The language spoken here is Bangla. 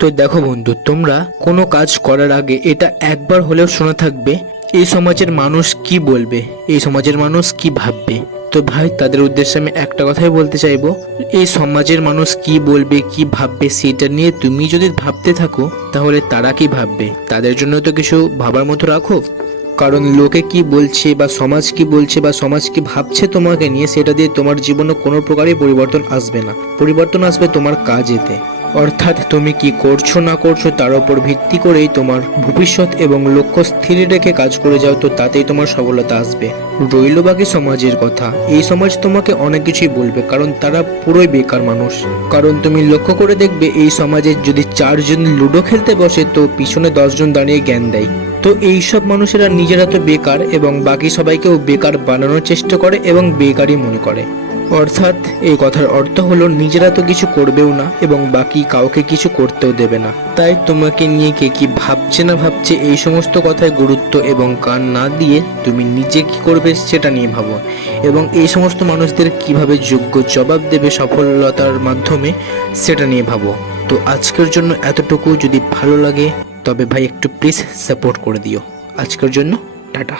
তো দেখো বন্ধু, তোমরা কোনো কাজ করার আগে এটা একবার হলেও শোনা থাকবে, এই সমাজের মানুষ কি বলবে, এই সমাজের মানুষ কি ভাববে। তো ভাই, তাদের উদ্দেশ্যে আমি একটা কথাই বলতে চাইবো, এই সমাজের মানুষ কি বলবে কি ভাববে সেটা নিয়ে তুমি যদি ভাবতে থাকো তাহলে তারা কি ভাববে, তাদের জন্য তো কিছু ভাবার মতো রাখো। কারণ লোকে কি বলছে বা সমাজ কি বলছে বা সমাজ কি ভাবছে তোমাকে নিয়ে, সেটা দিয়ে তোমার জীবনে কোনো প্রকারই পরিবর্তন আসবে না। পরিবর্তন আসবে তোমার কাজেতে, অর্থাৎ তুমি কি করছো না করছো তার উপর ভিত্তি করেই তোমার ভবিষ্যৎ এবং লক্ষ্য স্থির রেখে কাজ করে যাও, তো তাতেই তোমার সফলতা আসবে। রইল বাকি সমাজের কথা, এই সমাজ তোমাকে অনেক কিছুই বলবে, কারণ তারা পুরোই বেকার মানুষ। কারণ তুমি লক্ষ্য করে দেখবে, এই সমাজে যদি 4 জন লুডো খেলতে বসে তো পিছনে 10 জন দাঁড়িয়ে জ্ঞান দেয়। তো এইসব মানুষেরা নিজেরা তো বেকার এবং বাকি সবাইকেও বেকার বানানোর চেষ্টা করে এবং বেকারই মনে করে। অর্থাৎ এই কথার অর্থ হলো, নিজেরা তো কিছু করবেও না এবং বাকি কাউকে কিছু করতেও দেবে না। তাই তোমাকে নিয়ে কে কি ভাবছে না ভাবছে এই সমস্ত কথায় গুরুত্ব এবং কান না দিয়ে তুমি নিজে কি করবে সেটা নিয়ে ভাবো, এবং এই সমস্ত মানুষদের কিভাবে যোগ্য জবাব দেবে সফলতার মাধ্যমে সেটা নিয়ে ভাবো। তো আজকের জন্য এতটুকু। যদি ভালো লাগে তবে ভাই একটু প্লিজ সাপোর্ট করে দিও। আজকের জন্য টাটা।